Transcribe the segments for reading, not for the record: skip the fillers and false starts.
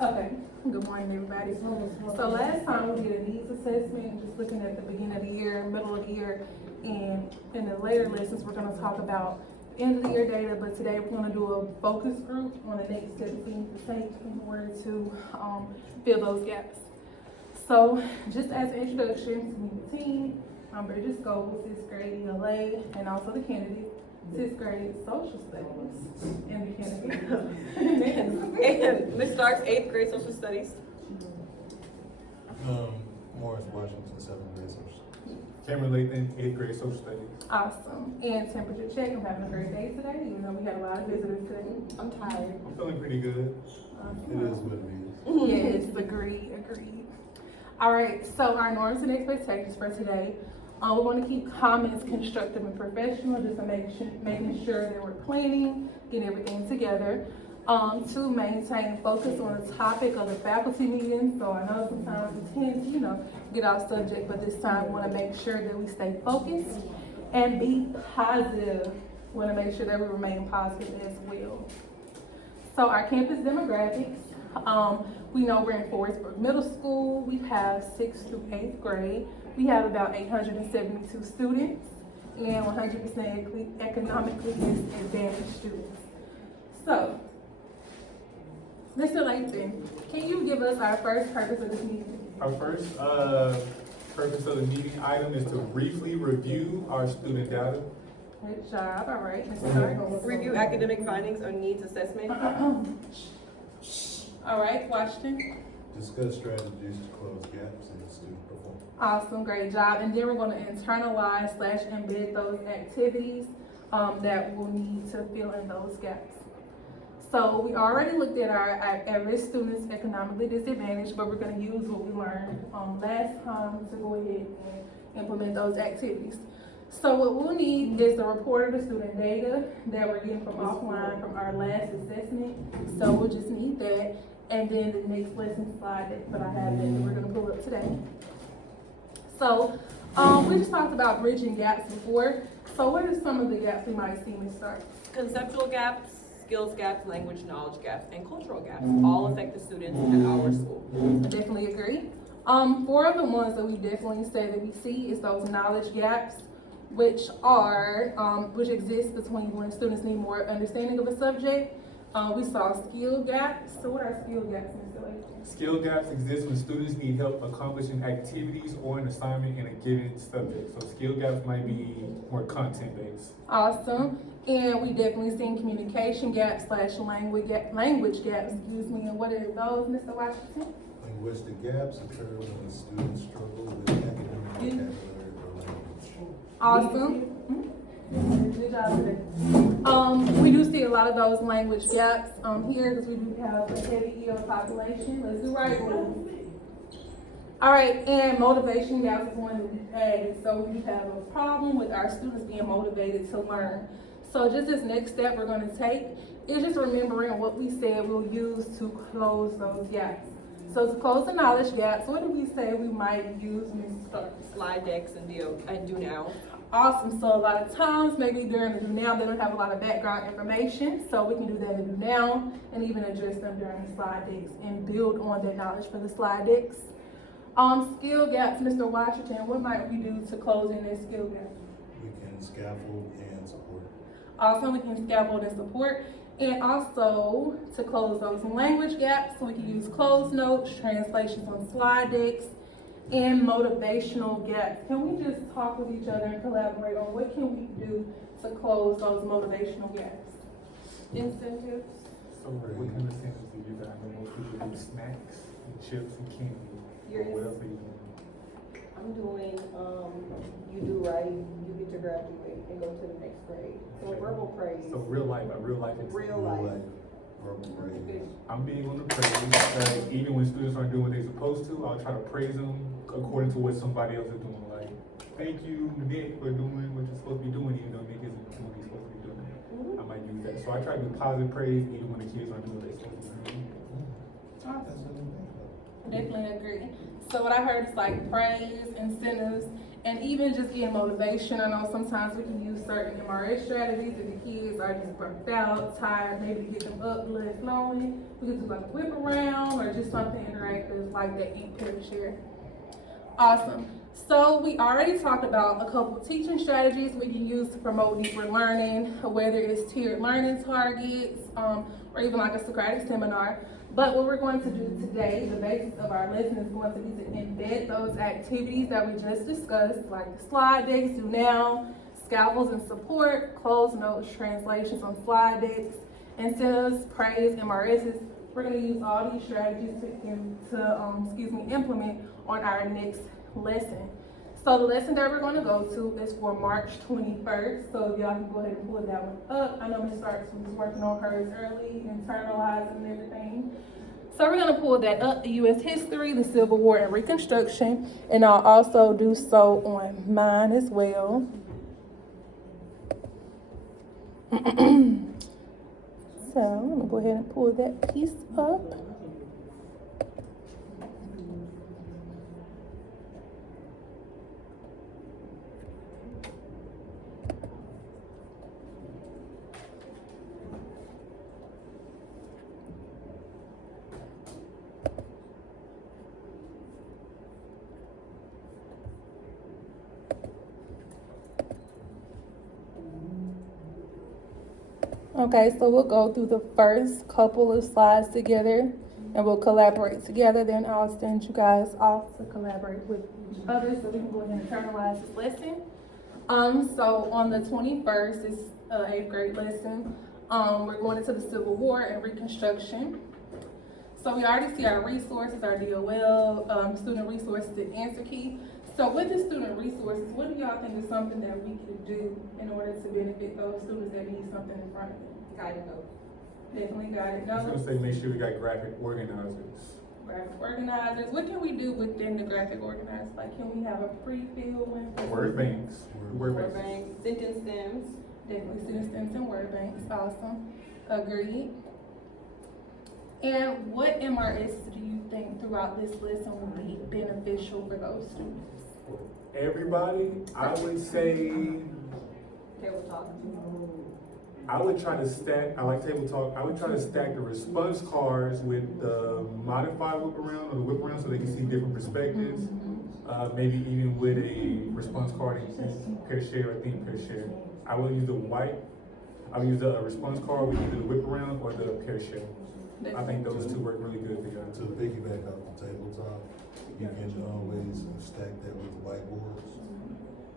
Okay, good morning, everybody. So last time we did a needs assessment, just looking at the beginning of the year, middle of the year, and in the later lessons, we're gonna talk about end of the year data, but today we're gonna do a focus group on the next 17 to take in order to fill those gaps. So just as an introduction to meet the team, I'm Bridget Scoville, 6th grade ELA, and also the candidate, 6th grade social studies, and the candidate. And Ms. Starks, 8th grade social studies. Morris Washington, 7th grade social studies. Cameron Lathan, 8th grade social studies. Awesome. And temperature check. I'm having a great day today, even though we had a lot of visitors today. I'm tired. I'm feeling pretty good. It is what it is. Yes, agreed. All right, so our norms and expectations for today. We want to keep comments constructive and professional, just to making sure that we're planning, getting everything together. To maintain focus on the topic of the faculty meeting. So I know sometimes we tend to, get off subject, but this time we want to make sure that we stay focused and be positive. We want to make sure that we remain positive as well. So our campus demographics, we know we're in Forestburg Middle School. We have 6th through 8th grade. We have about 872 students and 100% economically disadvantaged students. So, Mr. Lathan, can you give us our first purpose of this meeting? Our first purpose of the meeting item is to briefly review our student data. Good job. All right, Mr. Starks. Review academic findings or needs assessment. All right, Washington. Discuss strategies to close gaps in student performance. Awesome, great job. And then we're going to internalize / embed those activities that we'll need to fill in those gaps. So we already looked at our at-risk students economically disadvantaged, but we're going to use what we learned last time to go ahead and implement those activities. So what we'll need is the report of the student data that we're getting from offline from our last assessment. So we'll just need that. And then the next lesson slide that I have that we're going to pull up today. So we just talked about bridging gaps before. So what are some of the gaps we might see, Ms. Stark? Conceptual gaps, skills gaps, language knowledge gaps, and cultural gaps all affect the students at our school. I definitely agree. 4 of the ones that we definitely say that we see is those knowledge gaps, which exist between when students need more understanding of a subject. We saw skill gaps. So what are skill gaps, Mr. Lathan? Skill gaps exist when students need help accomplishing activities or an assignment in a given subject. So skill gaps might be more content-based. Awesome. And we definitely seen communication gaps / language gaps, And what are those, Mr. Washington? Linguistic gaps occur when the students struggle with academic vocabulary or language. Awesome. Good job today. We do see a lot of those language gaps here because we do have a heavy EL population. Let's do right. All right, and motivation gaps is one that we've added. So we have a problem with our students being motivated to learn. So just this next step we're going to take is just remembering what we said we'll use to close those gaps. So to close the knowledge gaps, what did we say we might use, Ms. Stark? Slide decks and do now. Awesome. So a lot of times, maybe during the do now, they don't have a lot of background information. So we can do that in do now and even address them during the slide decks and build on that knowledge for the slide decks. Skill gaps, Mr. Washington, what might we do to close in this skill gap? We can scaffold and support. Also, we can scaffold and support. And also, to close those language gaps, we can use closed notes, translations on slide decks, and motivational gaps. Can we just talk with each other and collaborate on what can we do to close those motivational gaps? Incentives. So what kind of incentives do you got? I know most people do snacks and chips and candy. What else are you doing? I'm doing, you do right, you get to graduate and go to the next grade. So verbal praise. So real life incentive. Real life. Verbal praise. I'm big on the praise. Even when students aren't doing what they're supposed to, I'll try to praise them according to what somebody else is doing. Like, thank you, Nick, for doing what you're supposed to be doing, even though Nick isn't doing what he's supposed to be doing. I might use that. So I try to do positive praise even when the kids aren't doing what they're supposed to be doing. Definitely agree. So what I heard is like praise, incentives, And even just getting motivation, I know sometimes we can use certain MRS strategies if the kids are just burnt out, tired, maybe to get them up, blood flowing. We can do like a whip around or just something interactive like that ink pair share. Awesome. So we already talked about a couple teaching strategies we can use to promote deeper learning, whether it's tiered learning targets, or even like a Socratic seminar. But what we're going to do today, the basis of our lesson is going to be to embed those activities that we just discussed, like the slide decks, do now, scaffolds and support, closed notes, translations on slide decks, incentives, praise, MRSs. We're going to use all these strategies to implement on our next lesson. So the lesson that we're going to go to is for March 21st. So if y'all can go ahead and pull that one up. I know Ms. Starks was working on hers early, internalizing and everything. So we're going to pull that up, the U.S. history, the Civil War, and Reconstruction. And I'll also do so on mine as well. So I'm going to go ahead and pull that piece up. Okay, so we'll go through the first couple of slides together and we'll collaborate together. Then I'll send you guys off to collaborate with each other so we can go ahead and internalize this lesson. So on the 21st, it's an 8th grade lesson. We're going into the Civil War and Reconstruction. So we already see our resources, our DOL, student resources and answer key. So with the student resources, what do y'all think is something that we could do in order to benefit those students that need something in front of them? Guided notes. Definitely guided I was notes, gonna say, make sure we got graphic organizers. graphic organizers. What can we do within the graphic organizers? Like, can we have a pre-filled one? Word banks. Word Word banks. bank, sentence stems. Definitely student stems and word banks. Awesome. Agreed. And what MRS do you think throughout this lesson will be beneficial for those students? Everybody, I would say, Table talk. I would try to stack, I like table talk, I would try to stack the response cards with the modified whip around or the whip around so they can see different perspectives. Maybe even with a response card in pair share or theme pair share. I would use I would use a response card with either the whip around or the pair share. I think those two work really good together. To piggyback off the tabletop, you can always stack that with the whiteboards.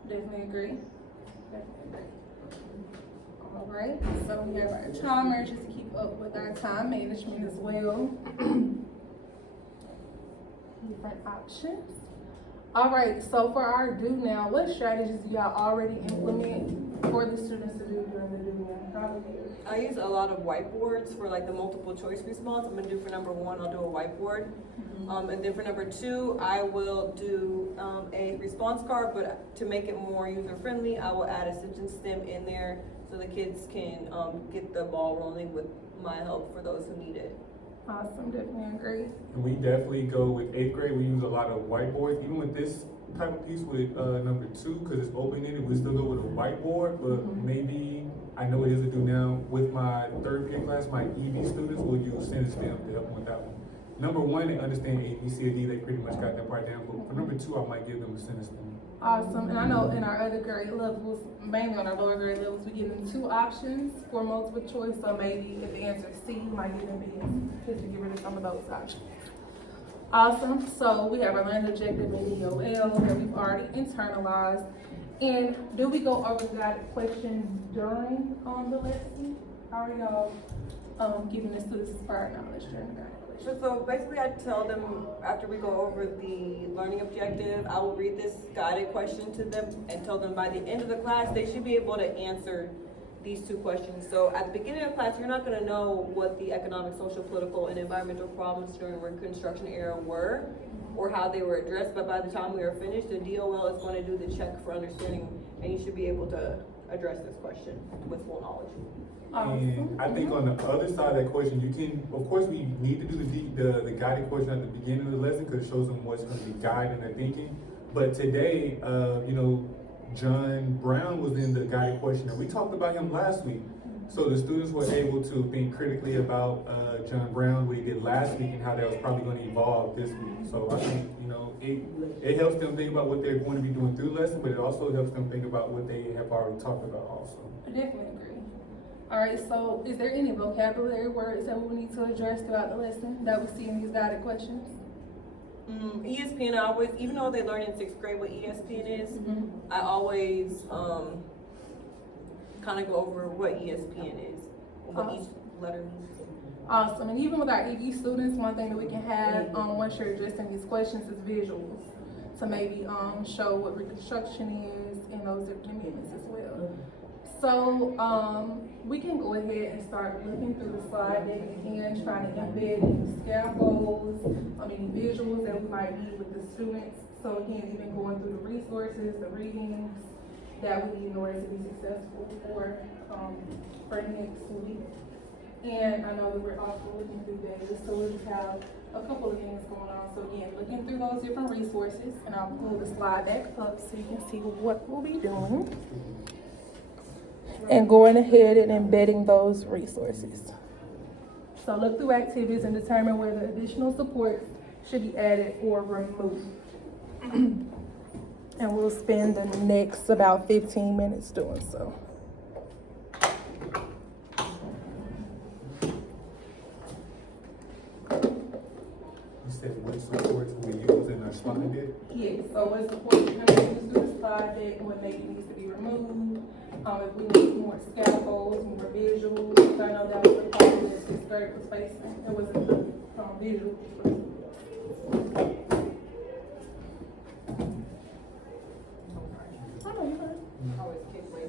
Definitely agree. Definitely agree. All right, so we have our timers just to keep up with our time management as well. Different options. All right, so for our do now, what strategies do y'all already implement for the students to do during the do now? Probably. I use a lot of whiteboards for like the multiple choice response. I'm gonna do for number 1, I'll do a whiteboard. And then for number 2, I will do a response card, but to make it more user friendly, I will add a sentence stem in there so the kids can get the ball rolling with my help for those who need it. Awesome, definitely agree. And we definitely go with 8th grade, we use a lot of whiteboards, even with this type of piece with number 2, because it's open-ended, we still go with a whiteboard, but maybe, I know it is a do now, with my 3rd period class, my EB students will use sentence stem to help them with that one. Number 1, they understand A, B, C, and D, they pretty much got that part down, but for number 2, I might give them a sentence stem. Awesome, and I know in our other grade levels, mainly on our lower grade levels, we give them 2 options for multiple choice, so maybe if the answer is C, you might give them B, just to get rid of some of those options. Awesome, so we have our learning objective in DOL that we've already internalized. And do we go over the guided questions during the lesson? How are y'all giving the students prior knowledge during the guided questions? So basically I tell them after we go over the learning objective, I will read this guided question to them and tell them by the end of the class, they should be able to answer these 2 questions. So at the beginning of class, you're not gonna know what the economic, social, political, and environmental problems during the Reconstruction era were or how they were addressed, but by the time we are finished, the DOL is gonna do the check for understanding, and you should be able to address this question with full knowledge. And I think on the other side of that question, you can, of course, we need to do the guided question at the beginning of the lesson because it shows them what's going to be guiding their thinking. But today, John Brown was in the guided question, and we talked about him last week. So the students were able to think critically about John Brown, what he did last week, and how that was probably going to evolve this week. So I think, it helps them think about what they're going to be doing through the lesson, but it also helps them think about what they have already talked about also. I definitely agree. All right, so is there any vocabulary words that we need to address throughout the lesson that we see in these guided questions? ESPN, I always, even though they learn in 6th grade what ESPN is, I always kind of go over what ESPN is, what each letter means. Awesome, and even with our ED students, one thing that we can have, once you're addressing these questions is visuals. To maybe show what reconstruction is and those different amendments as well. So we can go ahead and start looking through the slide deck again, trying to embed any scaffolds, any visuals that we might need with the students. So again, even going through the resources, the readings that we need in order to be successful for next week. And I know that we're also looking through data, so we just have a couple of things going on. So again, looking through those different resources, and I'll pull the slide back up so you can see what we'll be doing. And going ahead and embedding those resources. So look through activities and determine whether additional support should be added or removed. And we'll spend the next about 15 minutes doing so. You said what supports we use in our slide deck? Yes, so what support we're gonna use through the slide deck, what maybe needs to be removed, if we need more scaffolds, more visuals. So I know that was the problem that 6th grade was facing, it wasn't the visuals. I know you're fine. Always kick my thing.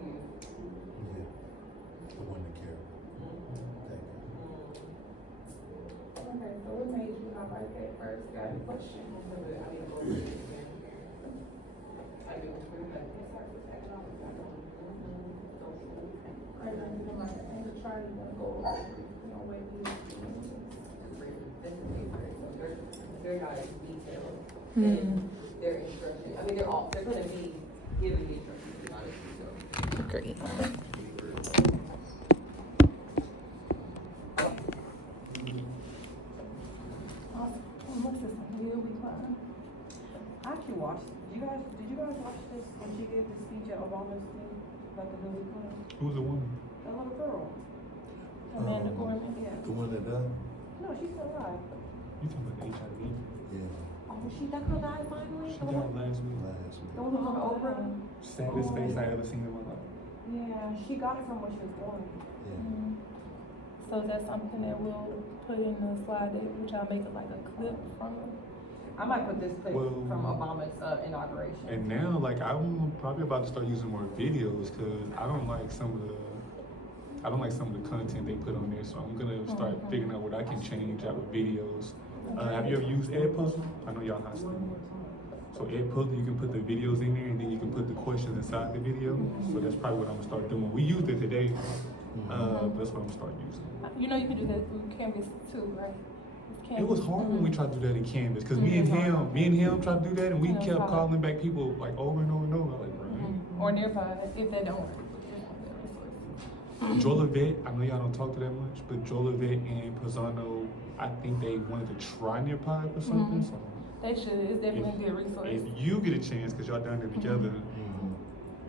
Yeah, the one that carried. Thank you. Okay, so what made you highlight that first guided question? I know you might think of trying to go over, way They're not as detailed in their instructions. I mean, they're gonna be giving the instructions, to be honest with you, Great. Awesome. What's this one? Will we climb? I actually watched, did you guys watch this when she gave the speech at Obama's thing about the Lily Clinton? Who's the woman? That little girl. Amanda Gorman? Yeah. The one that died? No, she's still alive. You talking about the HIV? Yeah, Oh, that girl died finally? She died last week. last week. The one who was on Oprah? Saddest face I ever seen in my life. Yeah, she got it from when she was born. Yeah. So is that something that we'll put in the slide deck, which I'll make it like a clip from it? I might put this clip Well, from Obama's inauguration. And now, I'm probably about to start using more videos because I don't like some of the content they put on there. So I'm gonna start figuring out what I can change out with videos. Have you ever used Edpuzzle? I know y'all high school. So Edpuzzle, you can put the videos in there and then you can put the questions inside the video. So that's probably what I'm gonna start doing. We used it today, but that's what I'm gonna start using. You know you can do that through Canvas too, right? It's It was Canvas. hard when we tried to do that in Canvas because me and him tried to do that and we No kept problem. calling back people like over and over and over. Like, bro, Or nearby, if they don't work. Joel Yvette, I know y'all don't talk to that much, but Joel Yvette and Pisano, I think they wanted to try Nearpod or something. So They should, it's definitely a good resource. if you get a chance, because y'all done it together,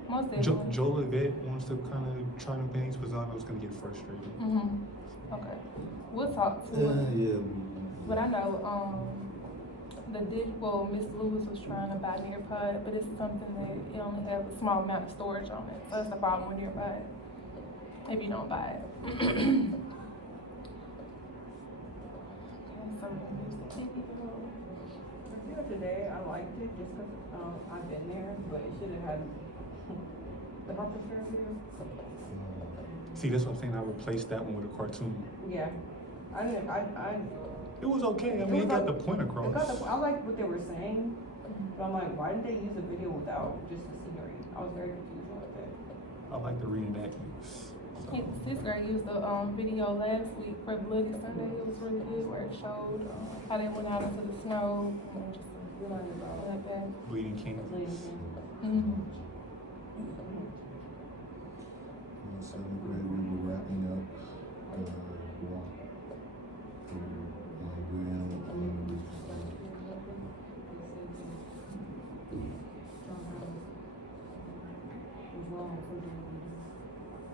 Most definitely. Joel Yvette wants to kind of try new things. Pisano's gonna get frustrated. Okay, we'll talk to Yeah, her. yeah. But I know, Miss Lewis was trying to buy Nearpod, but it's something that it only have a small amount of storage on it. So that's the problem with Nearpod, if you don't buy it. Okay, so here's the video. The other day, I liked it just because I've been there, but it should have had The Harper's Ferry video? See, that's what I'm saying, I replaced that one with a cartoon. Yeah. I didn't, It was okay, I It mean, was it got like- the point across. I like what they were saying, but I'm like, why did they use a video without just the scenery? I was very confused about that. I like the reenactments. So, Sixth grade used the video last week for Bloody Sunday. It was really good where it showed how they went out into the snow and just Learned about like that. Bleeding Kansas. Mm-hmm. In seventh grade, we were wrapping up, walk.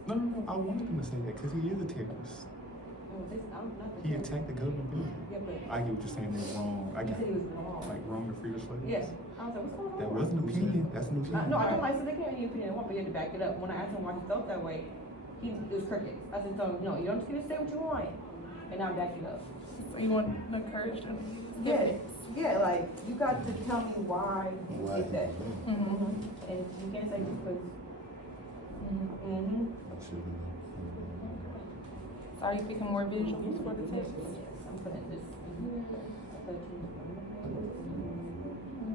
No, I wanted him to say that, cause he is a terrorist. He attacked the government building. Yeah, but I get what you're saying, they're wrong. I you got, said he was wrong. like, wrong to free the slaves? Yes. I was like, what's going on? That wasn't an opinion, that's an opinion. No, I told him, I said, they can't have any opinion they want, but you have to back it up. When I asked him why he felt that way, it was crickets. I said, so, no, you don't just get to say what you want. And now I'm backing up. So you want to encourage them? to use Yeah, yeah, like, you got to tell me why you Why did that. Mm-hmm. And you can't say just because, Mm-hmm. So are you picking more visuals for the text? I'm putting this.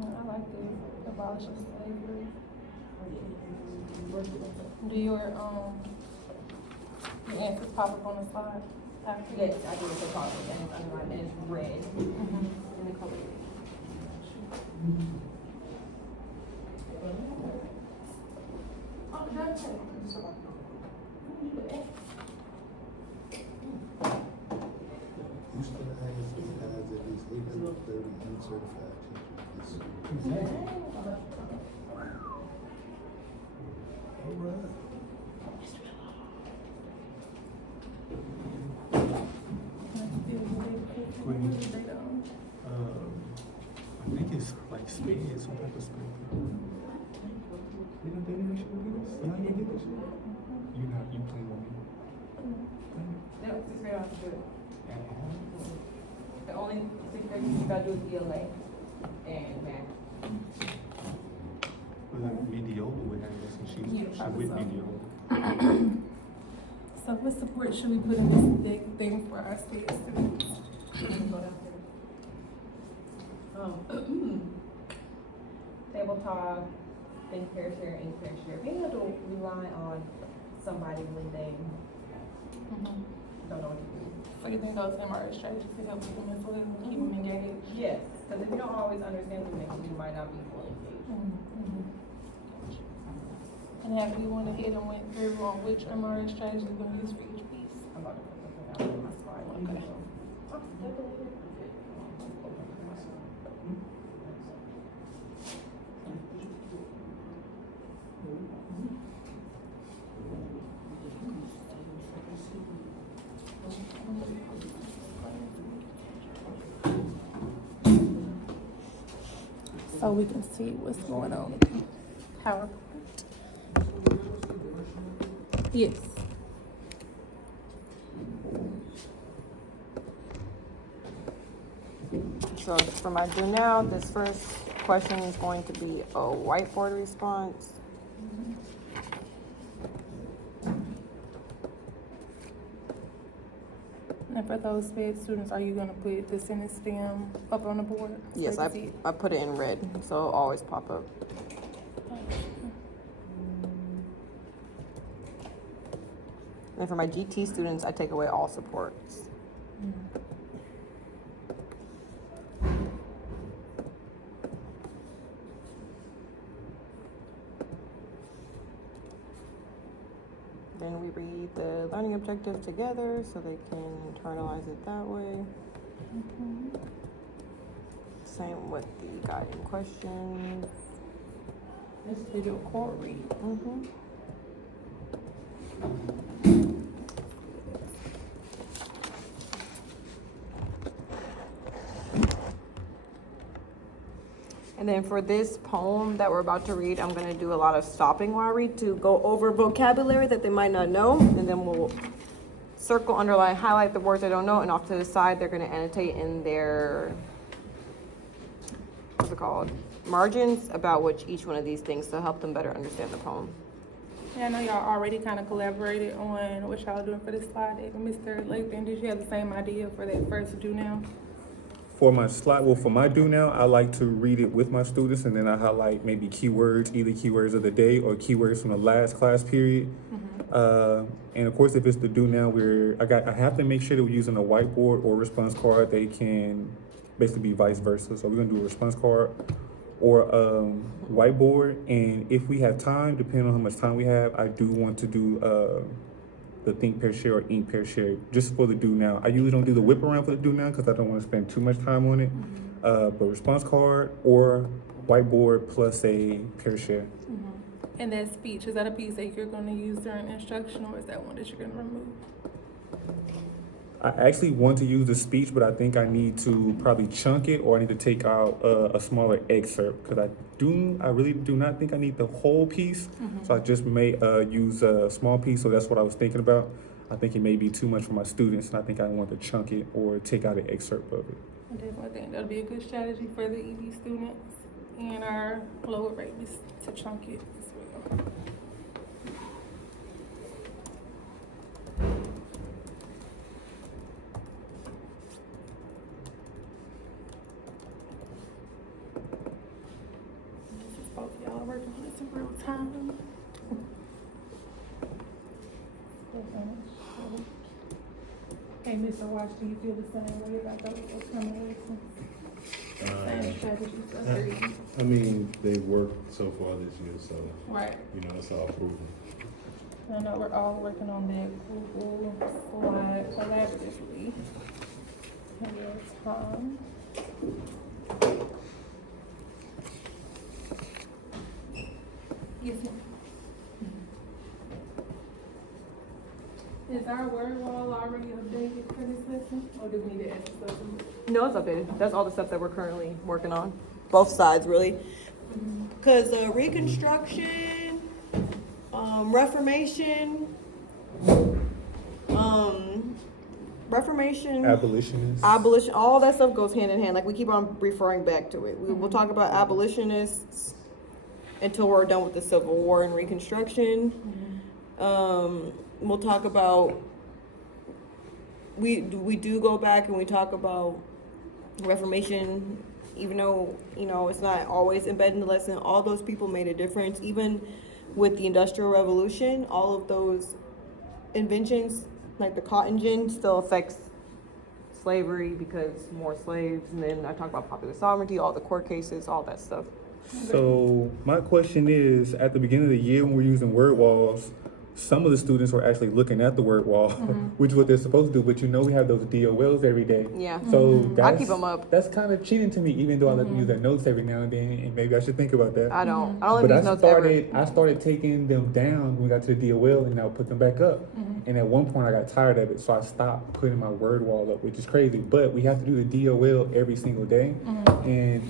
I like this. Abolish slavery. Do your answers pop up on the slide after? Yes, I do it for color, and it's underlined, and it's red. Mhm. And the color. Houston has at least 830 uncertified teachers. All right. I think it's like spade, some type of spade. Didn't they even show this? Y'all didn't get this shit? You not, you playing with me. No, sixth grade, I have to do it. At home? The only sixth grade you gotta do is ELA and math. But like Mendiola would have this, and Yeah, she's probably with so. Mendiola. So what support should we put in this big thing for our state students? Table talk, think, pair, share, and pair, share. Being able to rely on somebody when they don't know what to do. So you think those MRS strategies could help with them as well, and keep them engaged? Yes, because if you don't always understand something, you might not be fully engaged. And have you went ahead and went through on which MRS strategy you're gonna use for each piece? I'm about to put something out on my slide. Okay. So we can see what's going on with the PowerPoint. Yes. So for my do now, this first question is going to be a whiteboard response. And for those SPED students, are you gonna put the sentence stem up on the board? so Yes, they can see it? I put it in red, so it'll always pop up. And for my GT students, I take away all supports. Then we read the learning objective together so they can internalize it that way. Same with the guiding questions. Let's do a core read. And then for this poem that we're about to read, I'm gonna do a lot of stopping while I read to go over vocabulary that they might not know, and then we'll circle, underline, highlight the words they don't know, and off to the side, they're gonna annotate in their, what's it called? Margins about which each one of these things to help them better understand the poem. Yeah, I know y'all already kind of collaborated on what y'all doing for this slide deck. Mr. Lathan, did you have the same idea for that first do now? For my slide, well, for my do now, I like to read it with my students and then I highlight maybe keywords, either keywords of the day or keywords from the last class period. And of course, if it's the do now, I have to make sure that we're using a whiteboard or response card. They can basically be vice versa. So we're gonna do a response card or whiteboard. And if we have time, depending on how much time we have, I do want to do the think pair share or ink pair share just for the do now. I usually don't do the whip around for the do now because I don't want to spend too much time on it. But response card or whiteboard plus a pair share. And that speech, is that a piece that you're gonna use during instruction, or is that one that you're gonna remove? I actually want to use the speech, but I think I need to probably chunk it, or I need to take out a smaller excerpt because I really do not think I need the whole piece. So I just may use a small piece. So that's what I was thinking about. I think it may be too much for my students, and I think I want to chunk it or take out an excerpt of it. I definitely think that'll be a good strategy for the ED students and our lower rates to chunk it as well. This is both y'all are working on this in real time. Hey, Mr. Watch, do you feel the same way about those coming lessons? Same strategies, agreed. I mean, they've worked so far this year, so, Right. you know, it's all proven. I know we're all working on that Google slide collaboratively. In real time. Yes, ma'am. Is our word wall already updated for this lesson, or do we need to add something? No, it's updated. That's all the stuff that we're currently working on. Both sides, really. Because Reconstruction, Reformation, abolition, all that stuff goes hand in hand. Like, we keep on referring back to it. We will talk about abolitionists until we're done with the Civil War and Reconstruction. We'll talk about, we do go back and we talk about Reformation, even though, you know, it's not always embedded in the lesson. All those people made a difference. Even with the Industrial Revolution, all of those inventions, like the cotton gin, still affects slavery because more slaves. And then I talk about popular sovereignty, all the court cases, all that stuff. So my question is, at the beginning of the year when we're using word walls, some of the students were actually looking at the word wall, which is what they're supposed to do. But you know, we have those DOLs every day. Yeah. So I keep them up. That's kind of cheating to me, even though I let them use their notes every now and then, and maybe I should think about that. I don't But use notes ever. I started taking them down when we got to the DOL, and I would put them back up. And at one point, I got tired of it, so I stopped putting my word wall up, which is crazy. But we have to do the DOL every single day, and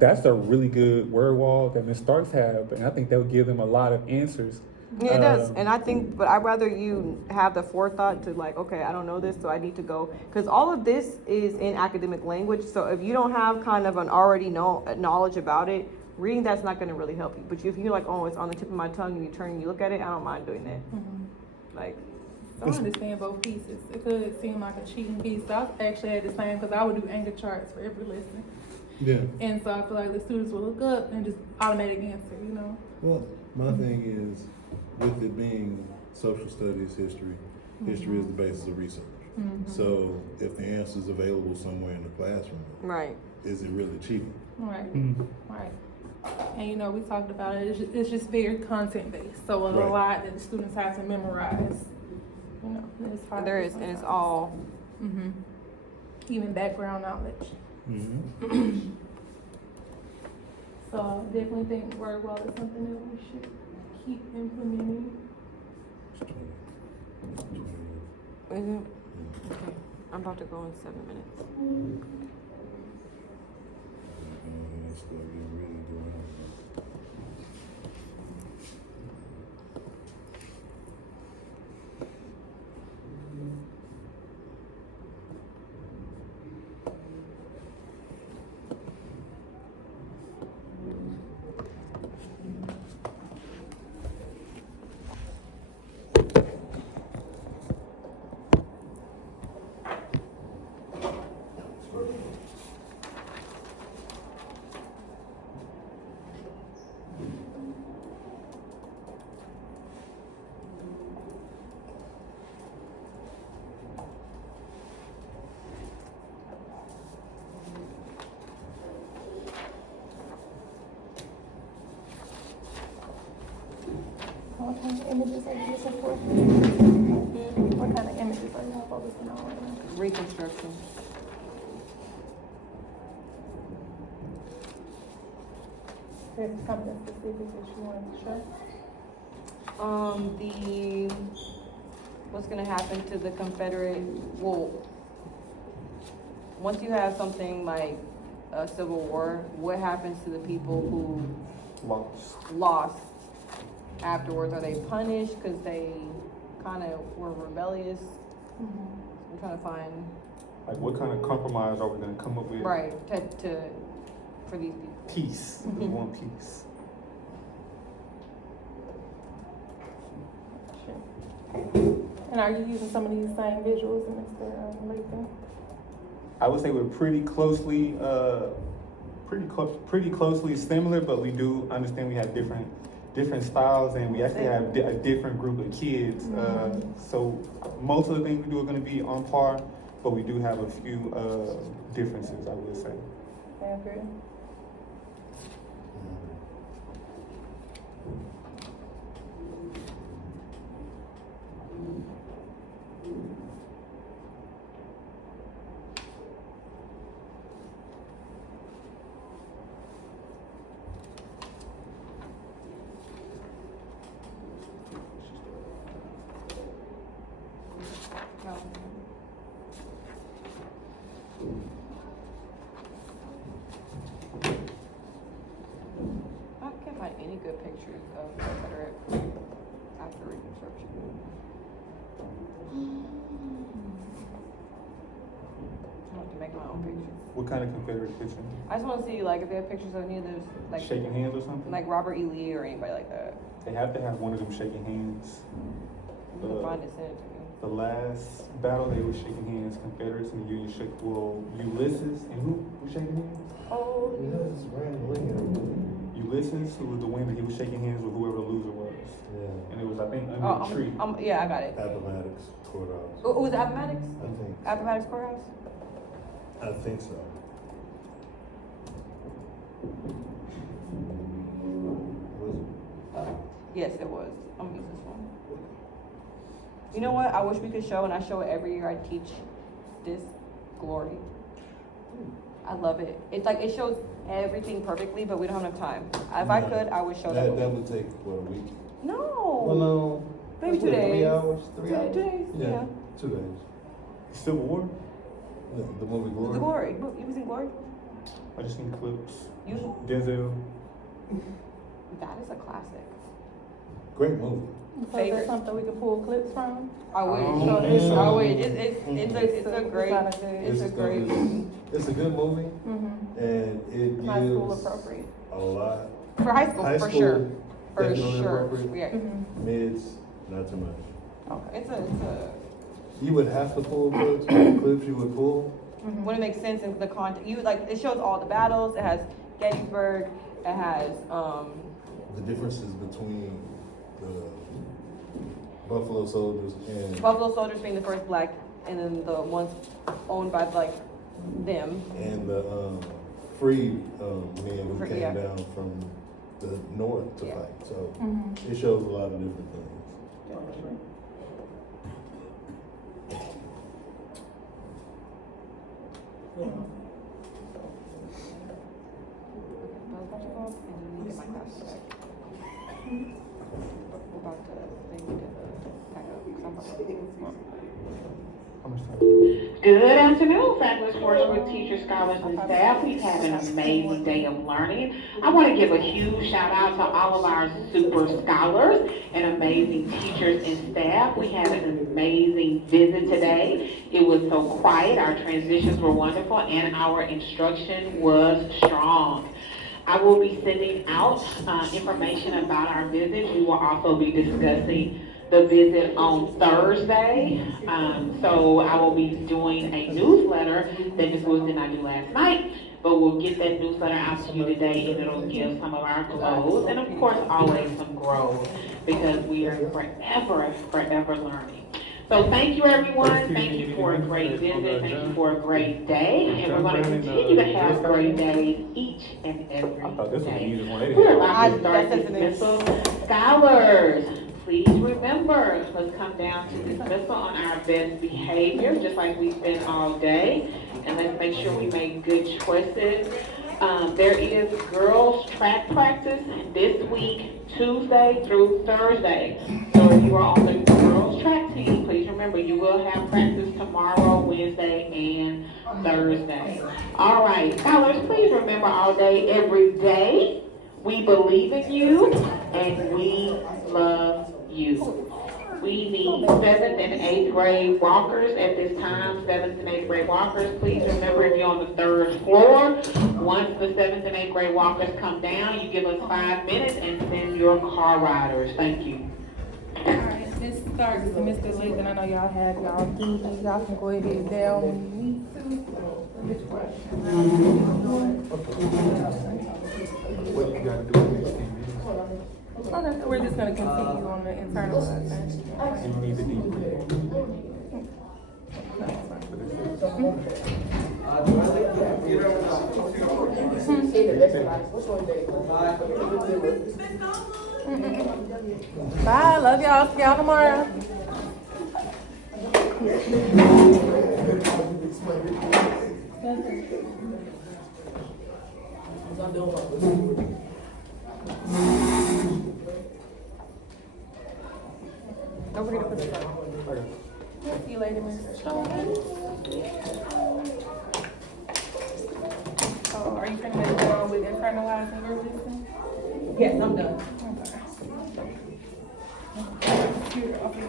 that's a really good word wall that Ms. Starks have, and I think that would give them a lot of answers. Yeah, it does. And I think, but I'd rather you have the forethought to, like, okay, I don't know this, so I need to go. Because all of this is in academic language. So if you don't have kind of an already knowledge about it, reading that's not going to really help you. But if you're like, oh, it's on the tip of my tongue, and you turn and you look at it, I don't mind doing that. Like, So I understand both pieces. It could seem like a cheating piece. So I actually had the same, because I would do anchor charts for every lesson. Yeah. And so I feel like the students will look up and just automatic answer, you know? Well, my thing is, with it being social studies, history is the basis of research. So if the answer is available somewhere in the classroom, right. is it really cheating? Right, right. And you know, we talked about it, it's just very content based. So a Right. lot that the students have to memorize, you know, it's hard. There is, and it's all. Even background knowledge. So I definitely think word wall is something that we should keep implementing. Is it? Okay. I'm about to go in 7 minutes. images are you looking for? What kind of images are you focusing on right now? Reconstruction. There's something specific that you want to show? What's gonna happen to the Confederate, well, once you have something like a civil war, what happens to the people who lost afterwards? Are they punished because they kind of were rebellious? I'm trying to find, Like, what kind of compromise are we gonna come up with? right, for these people. Peace. We want peace. And are you using some of these same visuals, Mr. Lathan? I would say we're pretty closely similar, but we do understand we have different styles, and we actually have a different group of kids. So most of the things we do are going to be on par, but we do have a few differences, I would say. Andrew? I can't find any good pictures of Confederate after Reconstruction. I have to make my own picture. What kind of Confederate picture? I just want to see like if they have pictures of any of those, like Shaking hands or something? like Robert E. Lee or anybody like that. They have to have one of them shaking hands. You can find it, send it to me. The last battle, they were shaking hands. Confederates and the Union shook. Well, Ulysses and who was shaking hands? Oh, It's randomly. Ulysses, who was the winner, he was shaking hands with whoever the loser was. Yeah. And it was, I think, under oh, a tree. yeah, I got it. Appomattox courthouse. Oh, was it Appomattox? I think. Appomattox Courthouse? I think so. Was Yes, it was. I'm gonna use this one. You know what? I wish we could show, and I show it every year I teach this glory. I love it. It's like it shows everything perfectly, but we don't have enough time. If I No. could, I would show That that. would take, what, a week? No. Well, no. Maybe That's 2 what, days. 3 hours? 3 hours? 2 days, yeah. 2 days. Civil War? The movie Glory? The glory. You was in glory? I just seen clips. You. Denzel. That is a classic. Great movie. So is Favorite. that something we can pull clips from? I wish. Oh, I wish. man. It's a great. not a good- It's a great movie. It's a good movie, Mm-hmm. and it High school gives appropriate. a lot. For high school, High for school, sure. For definitely sure. appropriate. Yeah. Mm-hmm. Mids, not too much. Okay. It's a. You would have to pull clips, clips you would pull. Mm-hmm. When it makes sense in the context, you like it shows all the battles. It has Gettysburg. It has The differences between the Buffalo Soldiers and Buffalo Soldiers being the first black, and then the ones owned by like them. the free men who Free, came yeah. down from the north to Yeah. fight. So Mm-hmm. it shows a lot of different things. And get my glasses back. We're about to they need to pack up because I'm about to How much time? Good afternoon, Franklin Sports Group teachers, scholars, and staff. We've had an amazing day of learning. I want to give a huge shout out to all of our super scholars and amazing teachers and staff. We had an amazing visit today. It was so quiet, our transitions were wonderful, and our instruction was strong. I will be sending out information about our visit. We will also be discussing the visit on Thursday. So I will be doing a newsletter that Ms. Woods did not do last night, but we'll get that newsletter out to you today, and it'll give some of our clothes, and of course, always some growth, because we are forever learning. So thank you, everyone. Thank you for a great visit. Thank you for a great day. And we're going to continue to have great days each and every I thought this was the day. easiest one. They We're didn't about to That start says it is. dismissal. Scholars, please remember, let's come down to dismissal on our best behavior, just like we've been all day. And let's make sure we make good choices. There is girls track practice this week, Tuesday through Thursday. So if you are on the girls track team, please remember you will have practice tomorrow, Wednesday, and Thursday. All right, scholars, please remember all day, every day, we believe in you and we love you. We need 7th and 8th grade walkers at this time. 7th and 8th grade walkers, please remember if you're on the 3rd floor, once the 7th and 8th grade walkers come down, you give us 5 minutes and send your car riders. Thank you. Alright, this starts with Mr. Lee, and I know y'all have y'all duties. Y'all can go ahead down when you need to. What you gotta do with next 10 minutes? Okay, so we're just gonna continue on the internal side. You need the deep. Bye, love y'all. See y'all tomorrow. Don't forget to put it on. See you later, Mr. Stone. Oh, are you finna make it down with internalizing your wisdom? Yes, I'm done. Here, okay.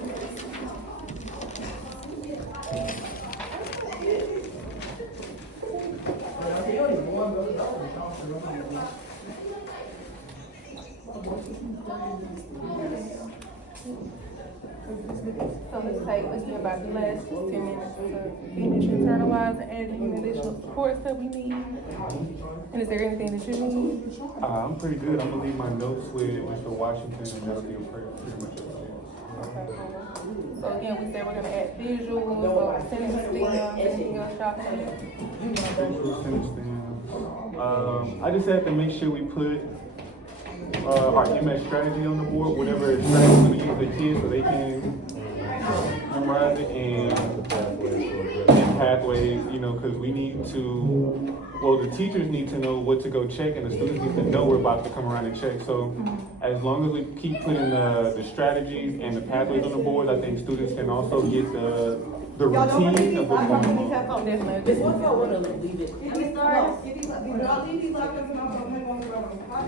So let's get about the last 10 minutes to finish internalizing, adding additional supports that we need. And is there anything that you need? I'm pretty good. I'm gonna leave my notes with Mr. Washington and that'll be pretty much Okay, cool. So again, we said we're gonna add visuals, or sentence stems, anything else y'all think? I just have to make sure we put our MS strategy on the board, whatever strategy we're gonna use the kids so they can memorize it, and pathways, you know, because we need to, well, the teachers need to know what to go check, and the students need to know we're about to come around and check. So as long as we keep putting the strategies and the pathways on the board, I think students can also get the routine of what's going on.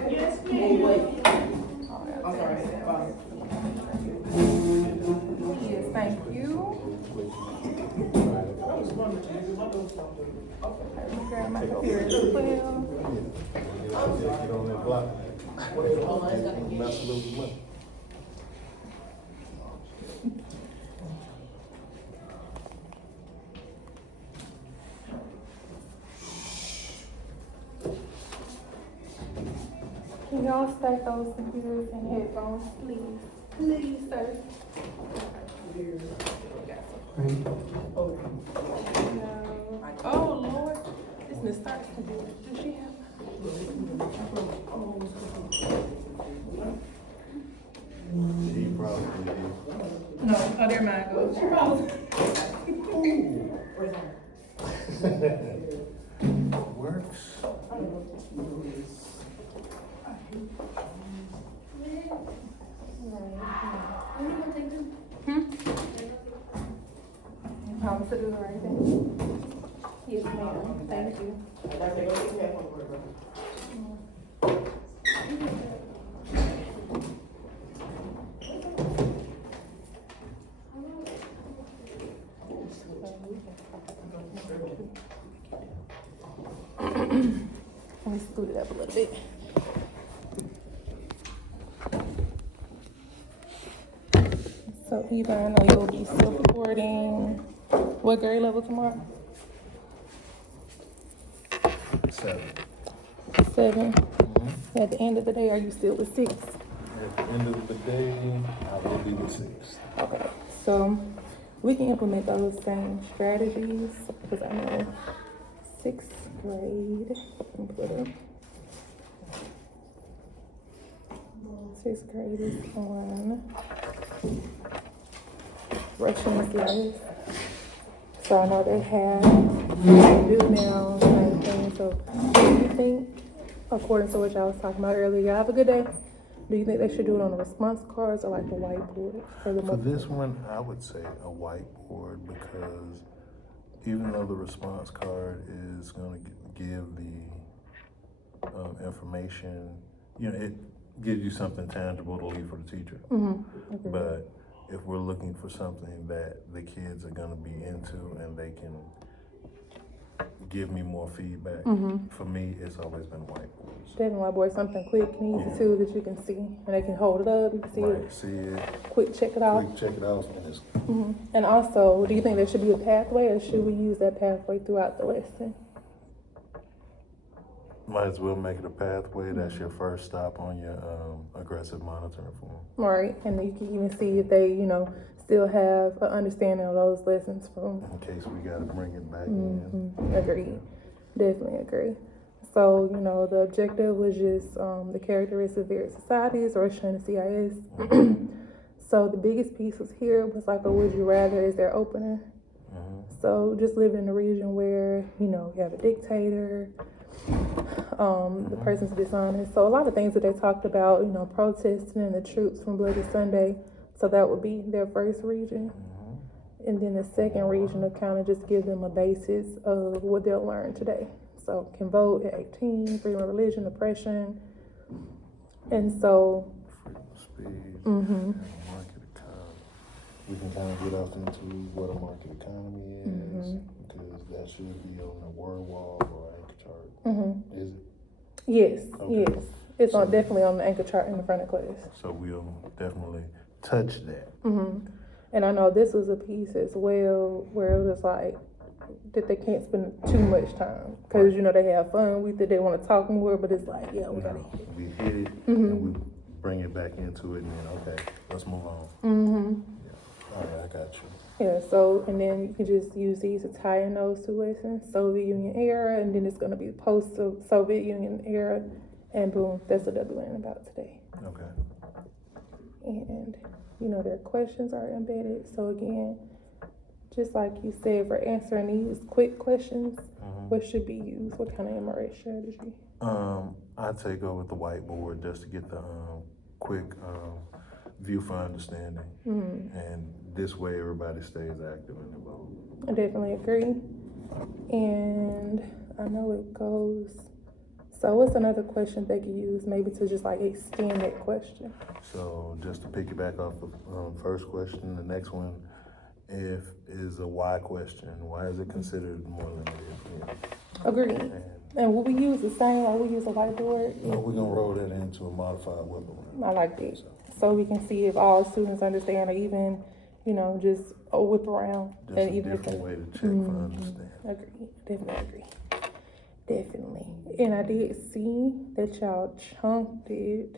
Yes, thank you. Grab my computer as well. Can y'all stack those computers and headphones, please? Please, sir. Oh, Lord. This Miss Starks can do it. Does she have? He probably did. No. Oh, there mine goes. She probably. Works. You promise to do the right thing? Yes, ma'am. Thank you. Let me scoot it up a little bit. So Eva, I know you'll be self-reporting. What grade level tomorrow? 7. 7. At the end of the day, are you still with 6? At the end of the day, I will be the 6th. Okay, so we can implement those same strategies because I know 6th grade. Let me put it. 6th grade is on Russian CIS. So I know they have do now and things. So do you think, according to what y'all was talking about earlier, y'all have a good day? Do you think they should do it on the response cards or like the whiteboard for the For this one, I would say a whiteboard, because even though the response card is gonna give the information, you know, it gives you something tangible to leave for the teacher. Okay. But if we're looking for something that the kids are gonna be into and they can give me more feedback, for me, it's always been whiteboards. Definitely whiteboard, something quick and easy too that you can see and they can hold it up, you can see Right, it, see it, quick check it off. quick check it out, and it's, And also, do you think there should be a pathway or should we use that pathway throughout the lesson? might as well make it a pathway. That's your first stop on your aggressive monitoring form. Right, and then you can even see if they, still have an understanding of those lessons from. In case we gotta bring it back in. Agreed, definitely agree. So, the objective was just the characteristics of various societies, Russia and the CIS. So the biggest piece was here was like a would you rather is their opener. So just living in a region where, you have a dictator, the person's dishonest. So a lot of things that they talked about, protesting and the troops from Bloody Sunday. So that would be their first region. And then the second region will kind of just give them a basis of what they'll learn today. So can vote at 18, freedom of religion, oppression. And so, Freedom of speech, and market economy. We can kind of get off into what a market economy is, because that should be on the word wall or anchor chart. Is it? yes, Okay. yes. It's definitely on the anchor chart in the front of class. So we'll definitely touch that. And I know this was a piece as well where it was like that they can't spend too much time because they have fun with it, they want to talk more, but it's like, yeah, we gotta hit it. We hit it and we bring it back into it, and then okay, let's move on. Yeah. All right, I got you. Yeah, so and then you can just use these to tie in those two lessons, Soviet Union era, and then it's gonna be post-Soviet Union era, and boom, that's what they'll be learning about today. Okay. And their questions are embedded. So again, just like you said, for answering these quick questions, what should be used? What kind of MRA strategy? I'd say go with the whiteboard just to get the quick view for understanding, and this way everybody stays active in the vote. I definitely agree. And I know it goes. So what's another question they could use maybe to just like extend that question? So just to piggyback off the first question, the next one is a why question. Why is it considered more limited? Agreed. And will we use the same or we use a whiteboard? No, we're gonna roll that into a modified whip I like that. So we can see if all students understand or even, just a whip around. Just and a even different way to check for understanding. Agree. Definitely agree. Definitely. And I did see that y'all chunked it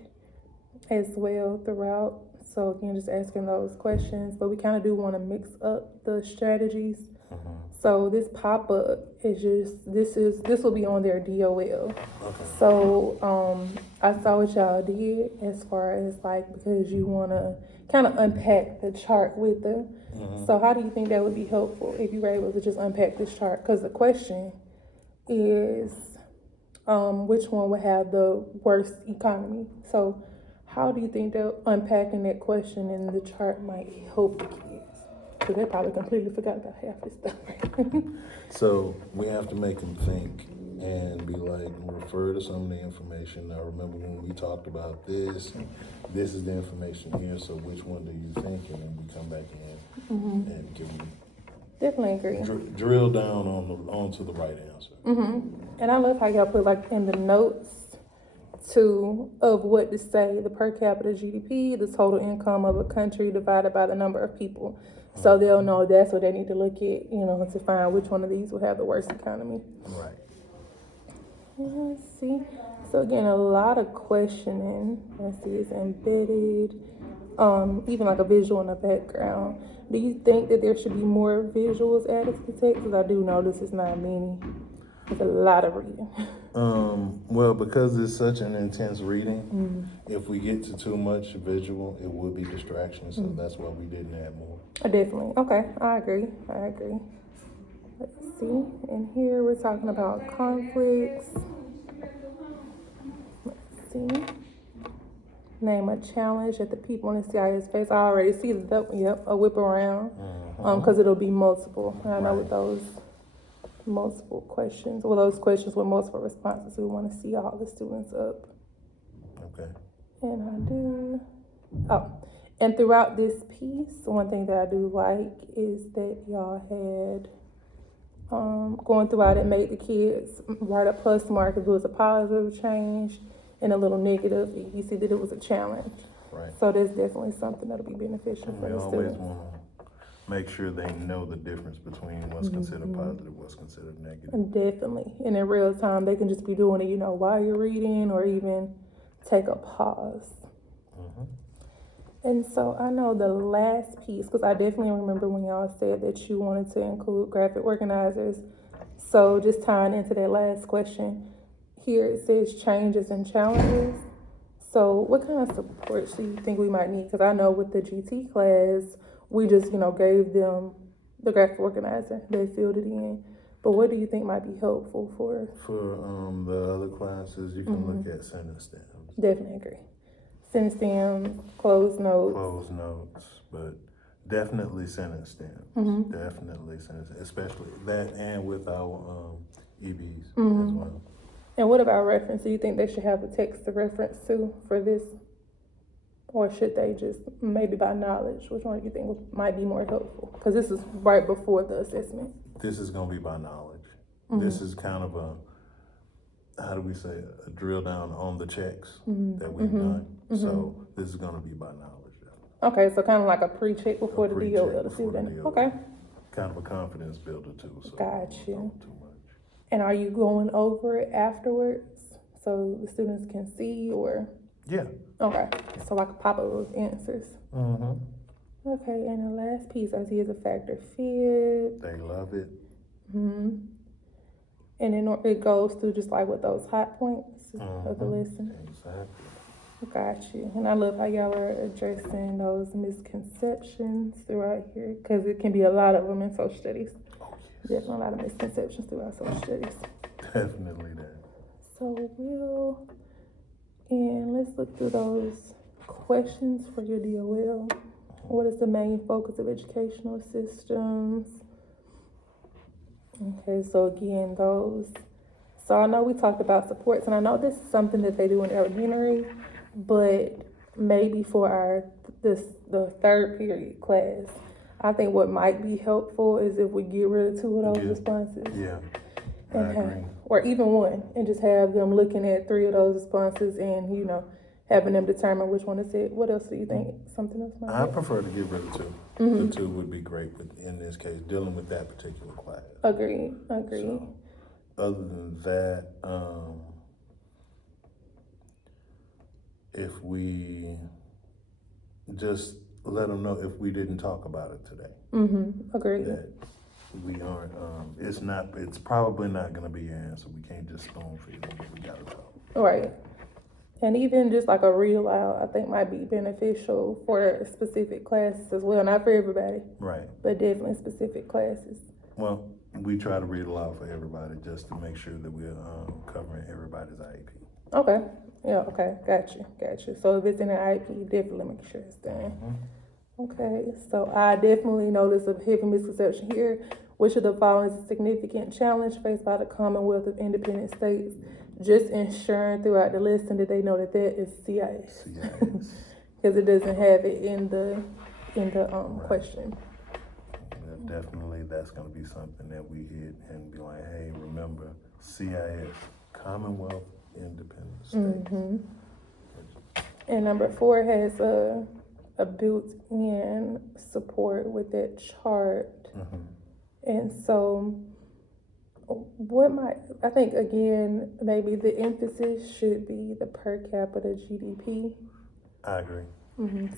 as well throughout. So again, just asking those questions, but we kind of do want to mix up the strategies. So this pop-up is just, this will be on their DOL. Okay. So I saw what y'all did as far as like, because you want to kind of unpack the chart with them. So how do you think that would be helpful if you were able to just unpack this chart? Because the question is which one would have the worst economy? So how do you think that unpacking that question in the chart might help the kids? Because they probably completely forgot about half this stuff. So we have to make them think and be like, refer to some of the information. Now remember when we talked about this is the information here, so which one do you think? And then we come back in and give them, Definitely agree. drill down onto the right answer. And I love how y'all put like in the notes too of what to say, the per capita GDP, the total income of a country divided by the number of people. So they'll know that's what they need to look at, to find which one of these will have the worst economy. Right. Let's see. So again, a lot of questioning. Let's see, it's embedded. Even like a visual in the background. Do you think that there should be more visuals added to the text? Because I do know this is not many. It's a lot of reading. Well, because it's such an intense reading, Mm-hmm. if we get to too much visual, it would be distraction, so Mm-hmm. that's why we didn't add more. Definitely. Okay, I agree. Let's see. And here we're talking about conflicts. Let's see. Name a challenge that the people in the CIS face. I already see a whip around. Because it'll be multiple. And I know with Right. those multiple questions, well, those questions with multiple responses, we want to see all the students up. Okay. And I do. Oh, and throughout this piece, one thing that I do like is that y'all had going throughout it made the kids write a plus mark if it was a positive change and a little negative. You see that it was a challenge. Right. So that's definitely something that'll be beneficial And for we the always students. want to make sure they know the difference between what's considered positive, what's considered negative. Definitely. And in real time, they can just be doing it, while you're reading or even take a pause. And so I know the last piece, because I definitely remember when y'all said that you wanted to include graphic organizers. So just tying into that last question, here it says changes and challenges. So what kind of support do you think we might need? Because I know with the GT class, we just, gave them the graphic organizer. They filled it in. But what do you think might be helpful for? For the other classes, you can look at sentence stems, Definitely agree. Sentence stems, closed notes. closed notes, but definitely sentence stems. Mm-hmm. Definitely sentence, especially that, and with our EBs as Mm-hmm. well. And what about reference? Do you think they should have a text to reference to for this? Or should they just, maybe by knowledge? Which one do you think might be more helpful? Because this is right before the assessment. This is gonna be by knowledge. Mm-hmm. This is kind of how do we say, a drill down on the checks Mm-hmm. that we've done. So this is gonna be by knowledge. Okay, so kind of like a pre-check before the pre-check DOL to see before the what they know. DOL. Okay. Kind of a confidence builder too, so. Got don't you. talk too much. And are you going over it afterwards so the students can see or? Yeah. Okay, so like a pop-up of answers. Mm-hmm. Okay, and the last piece I see is a factor fit. They love it. Mm-hmm. And then it goes through just like with those hot points of the lesson. Exactly. Got you. And I love how y'all are addressing those misconceptions throughout here, because it can be a lot of them in social studies. Oh, yes. Definitely a lot of misconceptions throughout social studies. Definitely that. So and let's look through those questions for your DOL. What is the main focus of educational systems? Okay, so again, those. So I know we talked about supports, and I know this is something that they do in elementary, but maybe for the third period class, I think what might be helpful is if we get rid of 2 of those Yeah. responses. Yeah. I And agree. or even 1, and just have them looking at 3 of those responses and, having them determine which one is it. What else do you think? Something else might I be? prefer to get rid of 2. Mm-hmm. The 2 would be great in this case, dealing with that particular class. Agreed. So, other than that, if we just let them know if we didn't talk about it today, Mm-hmm. Agreed. that we aren't, it's probably not gonna be your answer. We can't just spoon feed them. We gotta talk. Right. And even just like a read aloud, I think might be beneficial for specific classes as well. Not for everybody, Right. but definitely specific classes. Well, we try to read aloud for everybody just to make sure that we're covering everybody's IEP. Okay. Yeah, okay. Got you. So if it's in an IEP, definitely make sure it's done. Okay, so I definitely noticed a heavy misconception here. Which of the following is a significant challenge faced by the Commonwealth of Independent States? Just ensuring throughout the lesson that they know that is CIS. CIS. Because it doesn't have it in the question. Yeah, definitely, that's gonna be something that we hit and be like, hey, remember, CIS, Commonwealth Independent States. Mm-hmm. And number 4 has a built-in support with that chart. And so I think again, maybe the emphasis should be the per capita GDP. I agree.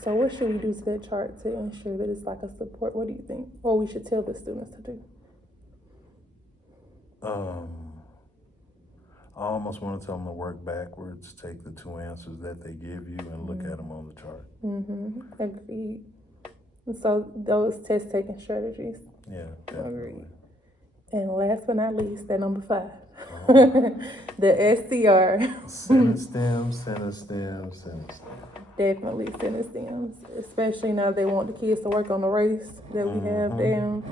So what should we do to that chart to ensure that it's like a support? What do you think? Or we should tell the students to do? I almost wanna tell them to work backwards, take the two answers that they give you and look at them on the chart. Agreed. So those test taking strategies. Yeah, definitely. And last but not least, that number 5. The SCR. Sentence stem, sentence stem, sentence stem. Definitely sentence stems, especially now they want the kids to work on the race that we have down.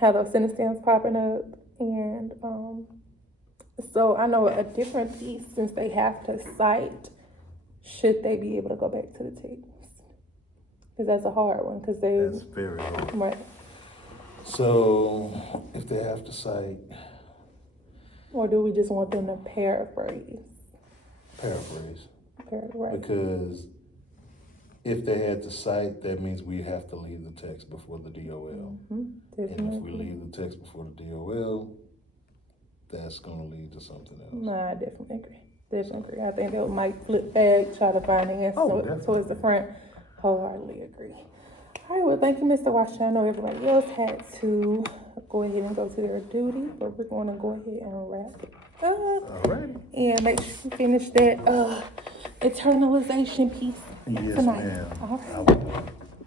Have those sentence stems popping up, and so I know a different piece, since they have to cite, should they be able to go back to the text? Because that's a hard one, because they That's very hard. right. So, if they have to cite, Or do we just want them to paraphrase? paraphrase. Right. Because if they had to cite, that means we have to leave the text before the DOL. And if we Definitely. leave the text before the DOL, that's gonna lead to something else. Nah, I definitely agree. Definitely agree. I think they might flip back, try to find the answer definitely. towards the front. Wholeheartedly agree. All right, well, thank you, Mr. Washington. I know everybody else had to go ahead and go to their duty, but we're going to go ahead and wrap it up. Alright. And make sure we finish that eternalization piece Yes, tonight. ma'am. All right. I will.